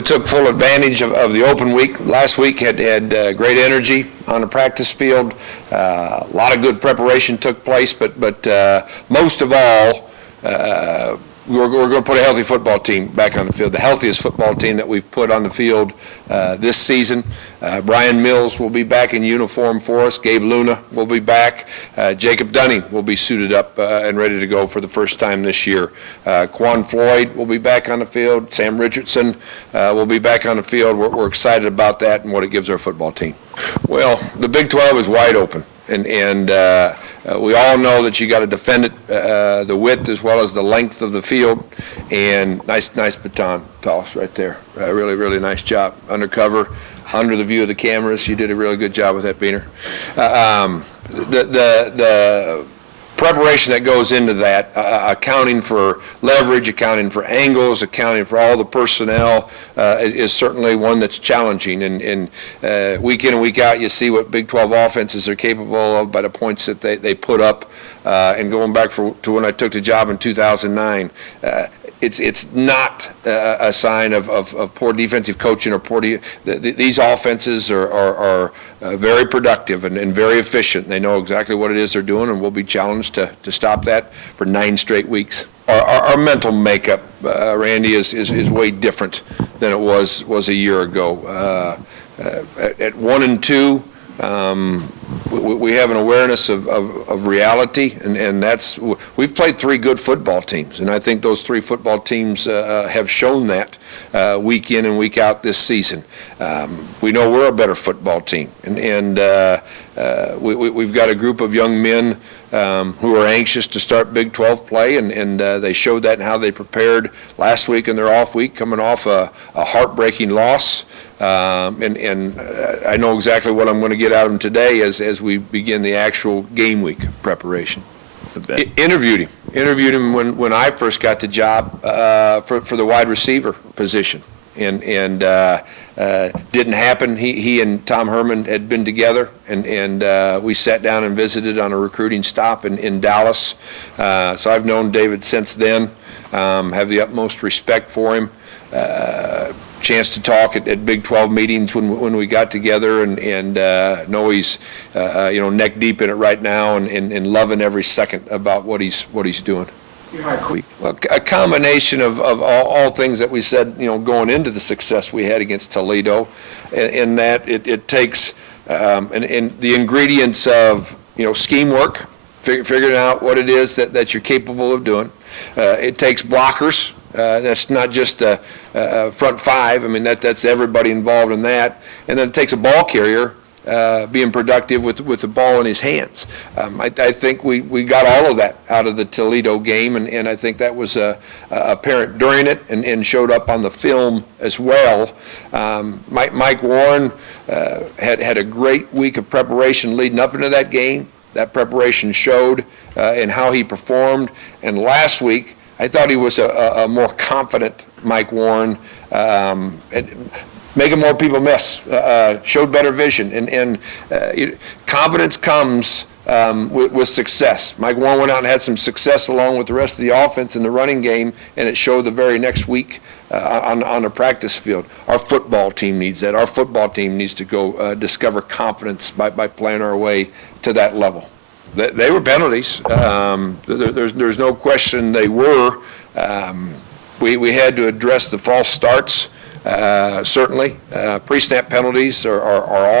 we took full advantage of the open week. Last week had great energy on the practice field. A lot of good preparation took place, but most of all, we're going to put a healthy football team back on the field, the healthiest football team that we've put on the field this season. Brian Mills will be back in uniform for us. Gabe Luna will be back. Jacob Dunning will be suited up and ready to go for the first time this year. Quan Floyd will be back on the field. Sam Richardson will be back on the field. We're excited about that and what it gives our football team. Well, the Big 12 is wide open, and we all know that you got to defend it, the width as well as the length of the field, and nice baton toss right there. Really, really nice job. Undercover, under the view of the cameras. You did a really good job with that, Beaner. The preparation that goes into that, accounting for leverage, accounting for angles, accounting for all the personnel, is certainly one that's challenging. And week in and week out, you see what Big 12 offenses are capable of by the points that they put up. And going back to when I took the job in 2009, it's not a sign of poor defensive coaching or these offenses are very productive and very efficient. They know exactly what it is they're doing, and we'll be challenged to stop that for 9 straight weeks. Our mental makeup, Randy, is way different than it was a year ago. At 1 and 2. We have an awareness of reality, and we've played 3 good football teams, and I think those 3 football teams have shown that week in and week out this season. We know we're a better football team, and we've got a group of young men who are anxious to start Big 12 play, and they showed that in how they prepared last week in their off week, coming off a heartbreaking loss. And I know exactly what I'm going to get out of him today as we begin the actual game week preparation. Interviewed him when I first got the job for the wide receiver position, and didn't happen. He and Tom Herman had been together, and we sat down and visited on a recruiting stop in Dallas. So I've known David since then. Have the utmost respect for him. Chance to talk at Big 12 meetings when we got together, and know he's neck deep in it right now, and loving every second about what he's doing. Well, a combination of all things that we said, going into the success we had against Toledo, in that it takes and the ingredients of scheme work, figuring out what it is that you're capable of doing. It takes blockers. That's not just a front 5. I mean, that's everybody involved in that. And then it takes a ball carrier being productive with the ball in his hands. I think we got all of that out of the Toledo game, and I think that was apparent during it and showed up on the film as well. Mike Warren had a great week of preparation leading up into that game. That preparation showed in how he performed. And last week, I thought he was a more confident Mike Warren, making more people miss, showed better vision, and confidence comes with success. Mike Warren went out and had some success along with the rest of the offense in the running game, and it showed the very next week on the practice field. Our football team needs that. Our football team needs to go discover confidence by playing our way to that level. They were penalties. There's no question they were. We had to address the false starts, certainly. Pre-snap penalties are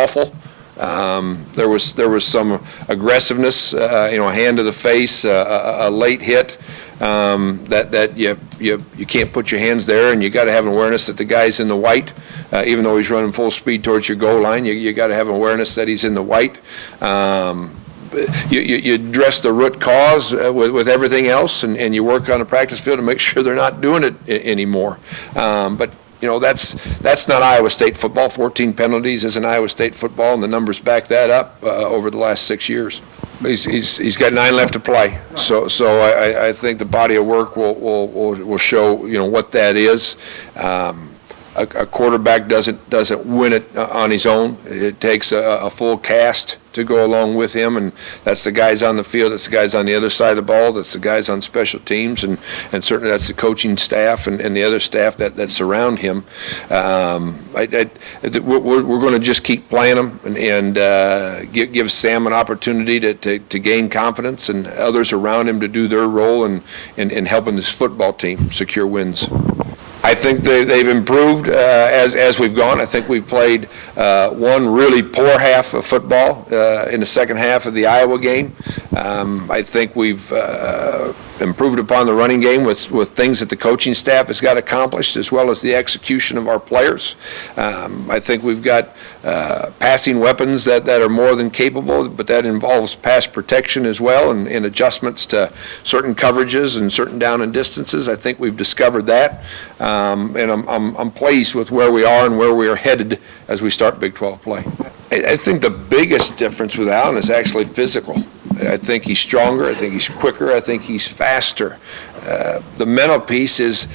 awful. There was some aggressiveness, a hand to the face, a late hit, that you can't put your hands there, and you got to have an awareness that the guy's in the white, even though he's running full speed towards your goal line. You got to have an awareness that he's in the white. You address the root cause with everything else, and you work on the practice field to make sure they're not doing it anymore. But that's not Iowa State football. 14 penalties isn't Iowa State football, and the numbers back that up over the last 6 years. He's got 9 left to play, so I think the body of work will show what that is. A quarterback doesn't win it on his own. It takes a full cast to go along with him, and that's the guys on the field, that's the guys on the other side of the ball, that's the guys on special teams, and certainly that's the coaching staff and the other staff that surround him. We're going to just keep playing him and give Sam an opportunity to gain confidence and others around him to do their role in helping this football team secure wins. I think they've improved as we've gone. I think we've played one really poor half of football in the second half of the Iowa game. I think we've improved upon the running game with things that the coaching staff has got accomplished, as well as the execution of our players. I think we've got passing weapons that are more than capable, but that involves pass protection as well, and adjustments to certain coverages and certain down and distances. I think we've discovered that, and I'm pleased with where we are and where we are headed as we start Big 12 play. I think the biggest difference with Allen is actually physical. I think he's stronger. I think he's quicker. I think he's faster. The mental piece is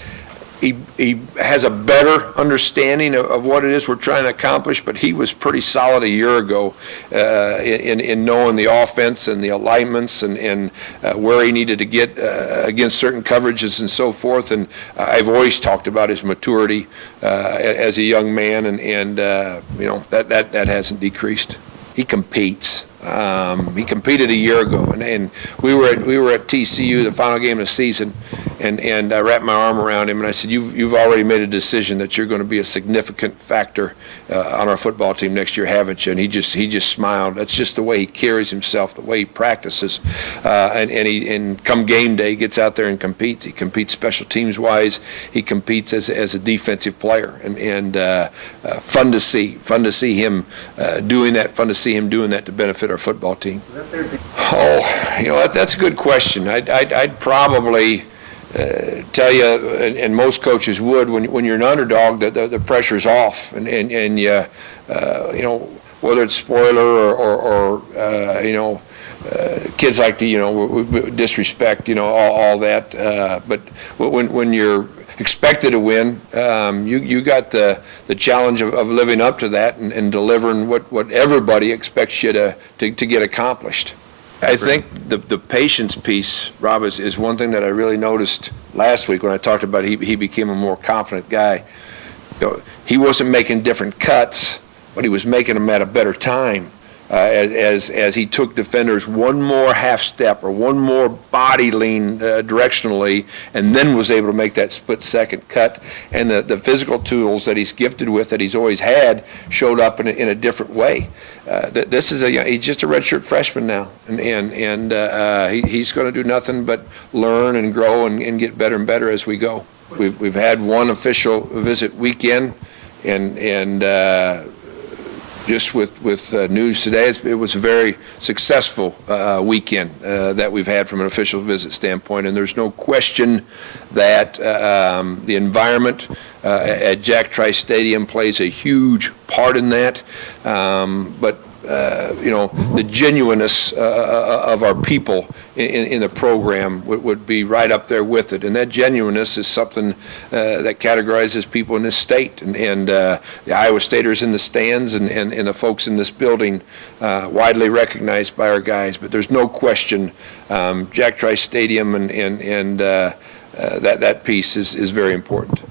he has a better understanding of what it is we're trying to accomplish, but he was pretty solid a year ago in knowing the offense and the alignments and where he needed to get against certain coverages and so forth. And I've always talked about his maturity as a young man, and that hasn't decreased. He competes. He competed a year ago, and we were at TCU, the final game of the season, and I wrapped my arm around him and I said, "You've already made a decision that you're going to be a significant factor on our football team next year, haven't you?" And he just smiled. That's just the way he carries himself, the way he practices, and come game day, he gets out there and competes. He competes special teams wise. He competes as a defensive player, and fun to see him doing that. Fun to see him doing that to benefit our football team. Oh, that's a good question. I'd probably tell you, and most coaches would, when you're an underdog, the pressure's off, and you whether it's spoiler or kids like to disrespect all that, but when you're expected to win, you got the challenge of living up to that and delivering what everybody expects you to get accomplished. I think the patience piece, Rob, is one thing that I really noticed last week when I talked about he became a more confident guy. He wasn't making different cuts, but he was making them at a better time. As he took defenders one more half step or one more body lean directionally, and then was able to make that split-second cut. And the physical tools that he's gifted with, that he's always had, showed up in a different way. This is he's just a redshirt freshman now, and he's going to do nothing but learn and grow and get better and better as we go. We've had one official visit weekend, and just with news today, it was a very successful weekend that we've had from an official visit standpoint, and there's no question that the environment at Jack Trice Stadium plays a huge part in that, but the genuineness of our people in the program would be right up there with it. And that genuineness is something that categorizes people in this state. And the Iowa Staters in the stands and the folks in this building widely recognized by our guys. But there's no question Jack Trice Stadium and that piece is very important.